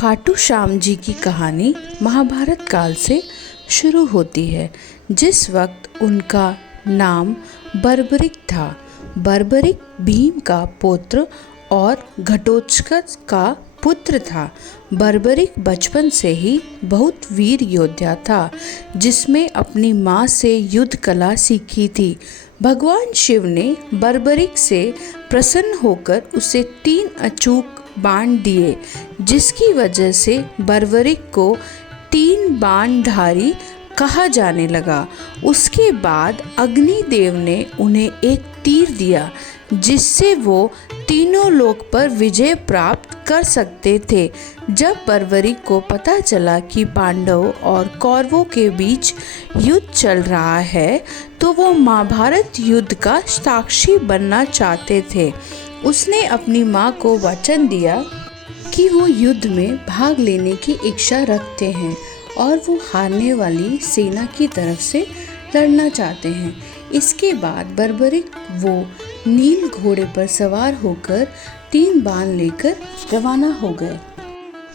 खाटू श्याम जी की कहानी महाभारत काल से शुरू होती है, जिस वक्त उनका नाम बर्बरिक था। बर्बरिक भीम का पुत्र और घटोत्कच का पुत्र था। बर्बरिक बचपन से ही बहुत वीर योद्धा था, जिसमें अपनी माँ से युद्ध कला सीखी थी। भगवान शिव ने बर्बरिक से प्रसन्न होकर उसे 3 अचूक बाण दिए, जिसकी वजह से बर्बरिक को 3 बाणधारी कहा जाने लगा। उसके बाद अग्निदेव ने उन्हें एक तीर दिया, जिससे वो तीनों लोक पर विजय प्राप्त कर सकते थे। जब बर्बरिक को पता चला कि पांडवों और कौरवों के बीच युद्ध चल रहा है, तो वो महाभारत युद्ध का साक्षी बनना चाहते थे। उसने अपनी माँ को वचन दिया कि वो युद्ध में भाग लेने की इच्छा रखते हैं और वो हारने वाली सेना की तरफ से लड़ना चाहते हैं। इसके बाद बर्बरिक वो नील घोड़े पर सवार होकर 3 बाण लेकर रवाना हो गए।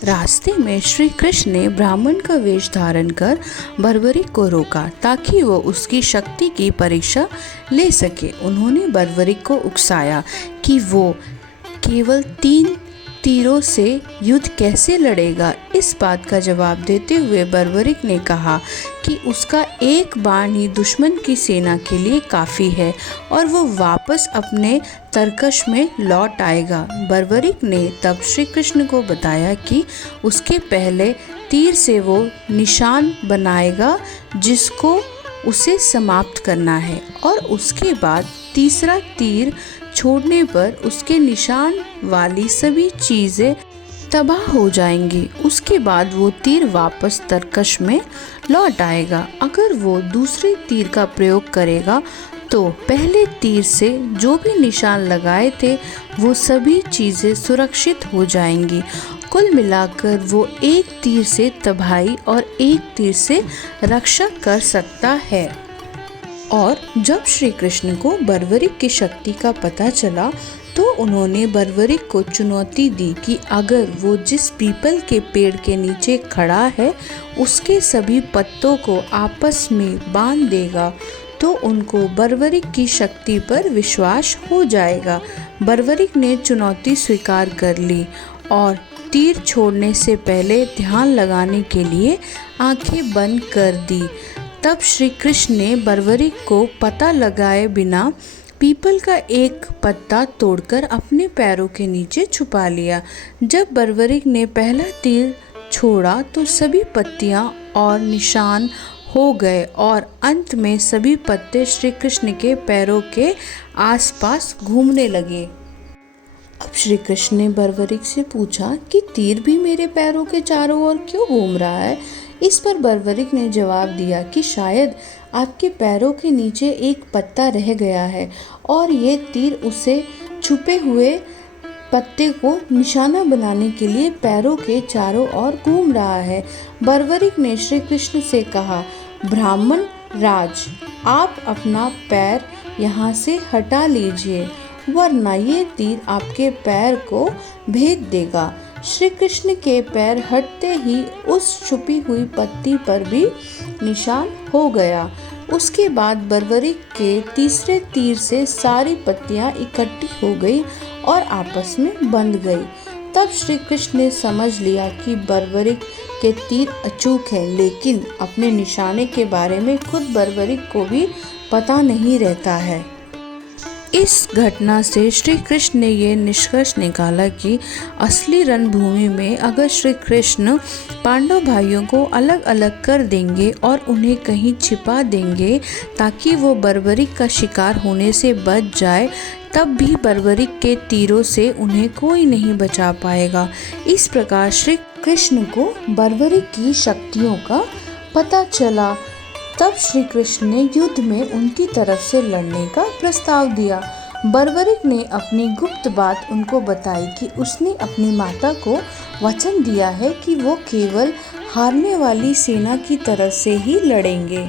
रास्ते में श्री कृष्ण ने ब्राह्मण का वेश धारण कर बर्बरिक को रोका, ताकि वो उसकी शक्ति की परीक्षा ले सके। उन्होंने बर्बरिक को उकसाया कि वो केवल 3 तीरों से युद्ध कैसे लड़ेगा। इस बात का जवाब देते हुए बर्बरिक ने कहा कि उसका एक बाण ही दुश्मन की सेना के लिए काफ़ी है और वो वापस अपने तरकश में लौट आएगा। बर्बरिक ने तब श्री कृष्ण को बताया कि उसके पहले तीर से वो निशान बनाएगा, जिसको उसे समाप्त करना है, और उसके बाद तीसरा तीर छोड़ने पर उसके निशान वाली सभी चीज़ें तबाह हो जाएंगी। उसके बाद वो तीर वापस तरकश में लौट आएगा। अगर वो दूसरे तीर का प्रयोग करेगा तो पहले तीर से जो भी निशान लगाए थे वो सभी चीज़ें सुरक्षित हो जाएंगी। कुल मिलाकर वो एक तीर से तबाही और एक तीर से रक्षा कर सकता है। और जब श्री कृष्ण को बर्बरिक की शक्ति का पता चला, तो उन्होंने बर्बरिक को चुनौती दी कि अगर वो जिस पीपल के पेड़ के नीचे खड़ा है उसके सभी पत्तों को आपस में बांध देगा, तो उनको बर्बरिक की शक्ति पर विश्वास हो जाएगा। बर्बरिक ने चुनौती स्वीकार कर ली और तीर छोड़ने से पहले ध्यान लगाने के लिए आंखें बंद कर दी। तब श्री कृष्ण ने बर्बरिक को पता लगाए बिना पीपल का एक पत्ता तोड़कर अपने पैरों के नीचे छुपा लिया। जब बर्बरिक ने पहला तीर छोड़ा तो सभी पत्तियां और निशान हो गए और अंत में सभी पत्ते श्री कृष्ण के पैरों के आसपास घूमने लगे। अब श्री कृष्ण ने बर्बरिक से पूछा कि तीर भी मेरे पैरों के चारों ओर क्यों घूम रहा है। इस पर बर्बरिक ने जवाब दिया कि शायद आपके पैरों के नीचे एक पत्ता रह गया है और ये तीर उसे छुपे हुए पत्ते को निशाना बनाने के लिए पैरों के चारों ओर घूम रहा है। बर्बरिक ने श्री कृष्ण से कहा, ब्राह्मण राज, आप अपना पैर यहाँ से हटा लीजिए, वरना ये तीर आपके पैर को भेद देगा। श्री कृष्ण के पैर हटते ही उस छुपी हुई पत्ती पर भी निशान हो गया। उसके बाद बर्बरिक के तीसरे तीर से सारी पत्तियां इकट्ठी हो गई और आपस में बंध गई। तब श्री कृष्ण ने समझ लिया कि बर्बरिक के तीर अचूक हैं, लेकिन अपने निशाने के बारे में खुद बर्बरिक को भी पता नहीं रहता है। इस घटना से श्री कृष्ण ने ये निष्कर्ष निकाला कि असली रणभूमि में अगर श्री कृष्ण पांडव भाइयों को अलग अलग कर देंगे और उन्हें कहीं छिपा देंगे ताकि वो बर्बरिक का शिकार होने से बच जाए, तब भी बर्बरिक के तीरों से उन्हें कोई नहीं बचा पाएगा। इस प्रकार श्री कृष्ण को बर्बरिक की शक्तियों का पता चला। तब श्री कृष्ण ने युद्ध में उनकी तरफ से लड़ने का प्रस्ताव दिया। बर्बरिक ने अपनी गुप्त बात उनको बताई कि उसने अपनी माता को वचन दिया है कि वो केवल हारने वाली सेना की तरफ से ही लड़ेंगे।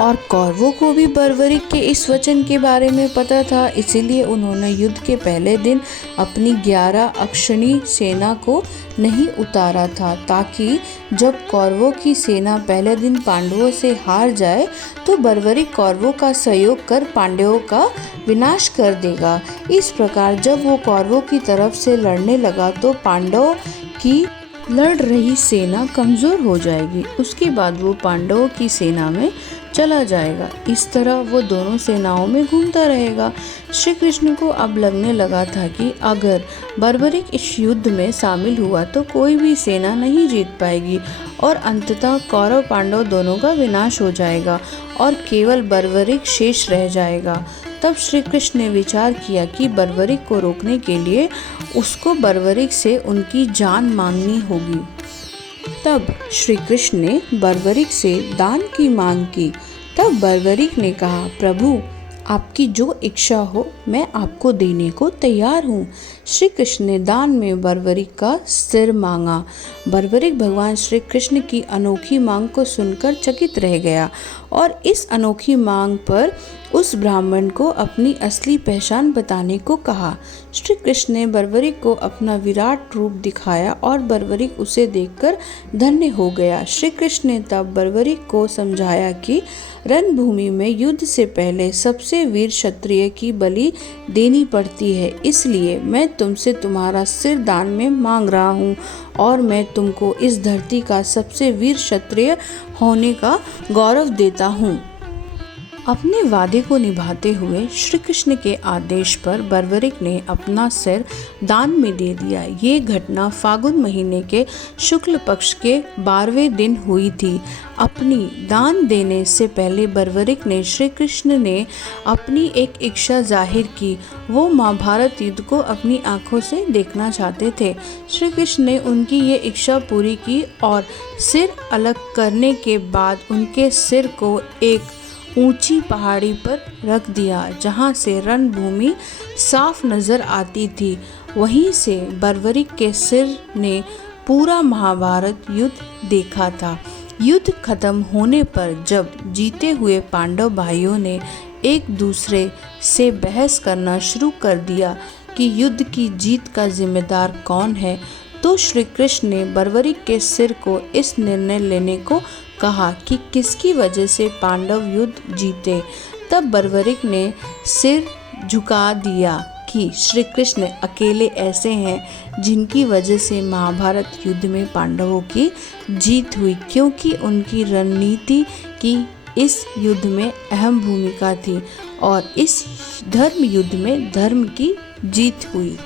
और कौरवों को भी बर्बरिक के इस वचन के बारे में पता था, इसीलिए उन्होंने युद्ध के पहले दिन अपनी 11 अक्षौहिणी सेना को नहीं उतारा था, ताकि जब कौरवों की सेना पहले दिन पांडवों से हार जाए तो बर्बरिक कौरवों का सहयोग कर पांडवों का विनाश कर देगा। इस प्रकार जब वो कौरवों की तरफ से लड़ने लगा तो पांडवों की लड़ रही सेना कमजोर हो जाएगी। उसके बाद वो पांडवों की सेना में चला जाएगा। इस तरह वो दोनों सेनाओं में घूमता रहेगा। श्री कृष्ण को अब लगने लगा था कि अगर बर्बरिक इस युद्ध में शामिल हुआ तो कोई भी सेना नहीं जीत पाएगी और अंततः कौरव पांडव दोनों का विनाश हो जाएगा और केवल बर्बरिक शेष रह जाएगा। तब श्री कृष्ण ने विचार किया कि बर्बरिक को रोकने के लिए उसको बर्बरिक से उनकी जान मांगनी होगी। तब श्री कृष्ण ने बर्बरिक से दान की मांग की। तब बर्बरिक ने कहा, प्रभु आपकी जो इच्छा हो मैं आपको देने को तैयार हूँ। श्री कृष्ण ने दान में बर्बरिक का सिर मांगा। बर्बरिक भगवान श्री कृष्ण की अनोखी मांग को सुनकर चकित रह गया और इस अनोखी मांग पर उस ब्राह्मण को अपनी असली पहचान बताने को कहा। श्री कृष्ण ने बर्बरिक को अपना विराट रूप दिखाया और बर्बरिक उसे देखकर धन्य हो गया। श्री कृष्ण ने तब बर्बरिक को समझाया कि रणभूमि में युद्ध से पहले सबसे वीर क्षत्रिय की बलि देनी पड़ती है, इसलिए मैं तुमसे तुम्हारा सिर दान में मांग रहा हूँ और मैं तुमको इस धरती का सबसे वीर क्षत्रिय होने का गौरव देता हूँ। अपने वादे को निभाते हुए श्री कृष्ण के आदेश पर बर्बरिक ने अपना सिर दान में दे दिया। ये घटना फागुन महीने के शुक्ल पक्ष के 12वें दिन हुई थी। अपनी दान देने से पहले बर्बरिक ने श्री कृष्ण ने अपनी एक इच्छा जाहिर की। वो महाभारत युद्ध को अपनी आंखों से देखना चाहते थे। श्री कृष्ण ने उनकी ये इच्छा पूरी की और सिर अलग करने के बाद उनके सिर को एक ऊंची पहाड़ी पर रख दिया, जहां से रणभूमि साफ नजर आती थी। वहीं से बर्बरिक के सिर ने पूरा महाभारत युद्ध देखा था। युद्ध खत्म होने पर जब जीते हुए पांडव भाइयों ने एक दूसरे से बहस करना शुरू कर दिया कि युद्ध की जीत का जिम्मेदार कौन है, तो श्री कृष्ण ने बर्बरिक के सिर को इस निर्णय लेने को कहा कि किसकी वजह से पांडव युद्ध जीते। तब बर्बरिक ने सिर झुका दिया कि श्री कृष्ण अकेले ऐसे हैं जिनकी वजह से महाभारत युद्ध में पांडवों की जीत हुई, क्योंकि उनकी रणनीति की इस युद्ध में अहम भूमिका थी और इस धर्म युद्ध में धर्म की जीत हुई।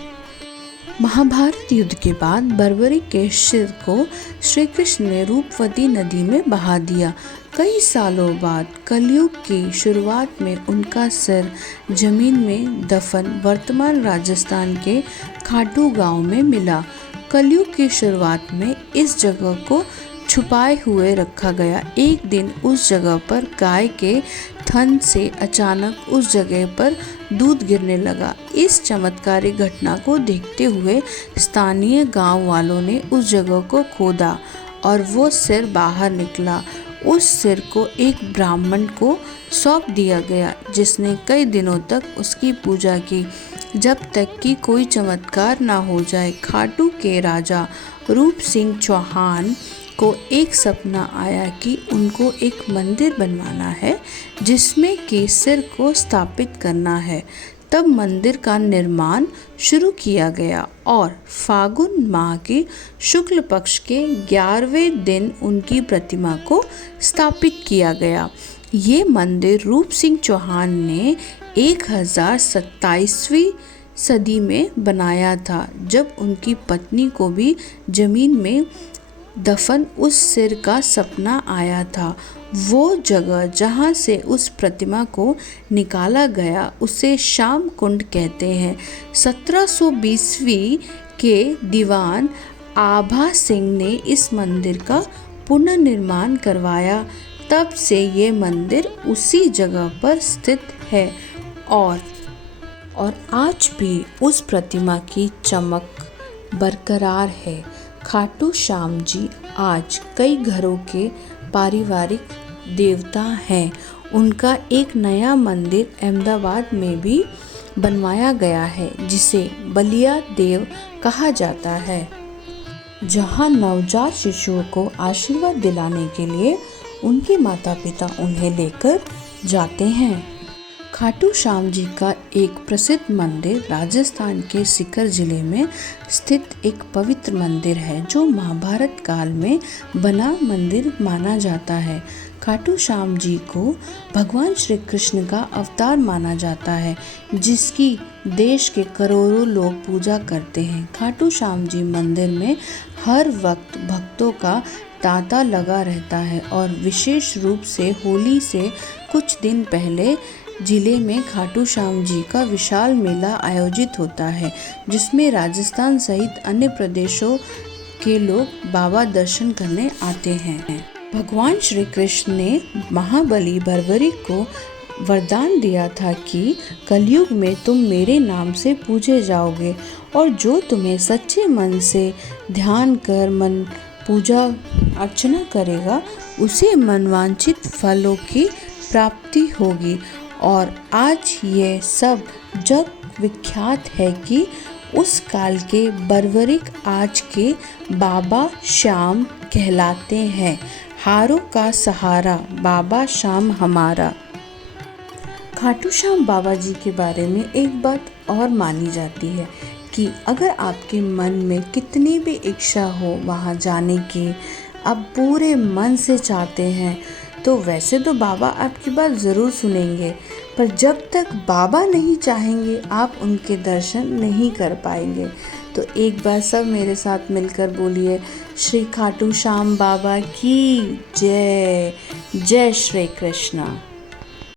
महाभारत युद्ध के बाद बर्बरिक के सिर को श्री कृष्ण ने रूपवती नदी में बहा दिया। कई सालों बाद कलयुग की शुरुआत में उनका सिर जमीन में दफन वर्तमान राजस्थान के खाटू गांव में मिला। कलयुग की शुरुआत में इस जगह को छुपाए हुए रखा गया। एक दिन उस जगह पर गाय के थन से अचानक उस जगह पर दूध गिरने लगा। इस चमत्कारिक घटना को देखते हुए स्थानीय गांव वालों ने उस जगह को खोदा और वो सिर बाहर निकला। उस सिर को एक ब्राह्मण को सौंप दिया गया, जिसने कई दिनों तक उसकी पूजा की, जब तक कि कोई चमत्कार ना हो जाए। खाटू के राजा रूप सिंह चौहान को एक सपना आया कि उनको एक मंदिर बनवाना है जिसमें कि सिर को स्थापित करना है। तब मंदिर का निर्माण शुरू किया गया और फागुन माह के शुक्ल पक्ष के 11वें दिन उनकी प्रतिमा को स्थापित किया गया। ये मंदिर रूप सिंह चौहान ने 1027वीं सदी में बनाया था, जब उनकी पत्नी को भी जमीन में दफन उस सिर का सपना आया था। वो जगह जहाँ से उस प्रतिमा को निकाला गया उसे श्याम कुंड कहते हैं। 1720वीं के दीवान आभा सिंह ने इस मंदिर का पुनर्निर्माण करवाया। तब से ये मंदिर उसी जगह पर स्थित है और आज भी उस प्रतिमा की चमक बरकरार है। खाटू श्याम जी आज कई घरों के पारिवारिक देवता हैं। उनका एक नया मंदिर अहमदाबाद में भी बनवाया गया है जिसे बलिया देव कहा जाता है, जहां नवजात शिशुओं को आशीर्वाद दिलाने के लिए उनके माता पिता उन्हें लेकर जाते हैं। खाटू श्याम जी का एक प्रसिद्ध मंदिर राजस्थान के सीकर जिले में स्थित एक पवित्र मंदिर है जो महाभारत काल में बना मंदिर माना जाता है। खाटू श्याम जी को भगवान श्री कृष्ण का अवतार माना जाता है, जिसकी देश के करोड़ों लोग पूजा करते हैं। खाटू श्याम जी मंदिर में हर वक्त भक्तों का तांता लगा रहता है और विशेष रूप से होली से कुछ दिन पहले जिले में खाटू श्याम जी का विशाल मेला आयोजित होता है, जिसमें राजस्थान सहित अन्य प्रदेशों के लोग बाबा दर्शन करने आते हैं। भगवान श्री कृष्ण ने महाबली बर्बरिक को वरदान दिया था कि कलयुग में तुम मेरे नाम से पूजे जाओगे और जो तुम्हें सच्चे मन से ध्यान कर मन पूजा अर्चना करेगा उसे मनवांछित फलों की प्राप्ति होगी। और आज ये सब जग विख्यात है कि उस काल के बर्बरिक आज के बाबा श्याम कहलाते हैं। हारों का सहारा बाबा श्याम हमारा। खाटू श्याम बाबा जी के बारे में एक बात और मानी जाती है कि अगर आपके मन में कितनी भी इच्छा हो वहाँ जाने की, आप पूरे मन से चाहते हैं, तो वैसे तो बाबा आपकी बात ज़रूर सुनेंगे, पर जब तक बाबा नहीं चाहेंगे आप उनके दर्शन नहीं कर पाएंगे। तो एक बार सब मेरे साथ मिलकर बोलिए, श्री खाटू श्याम बाबा की जय। जय श्री कृष्णा।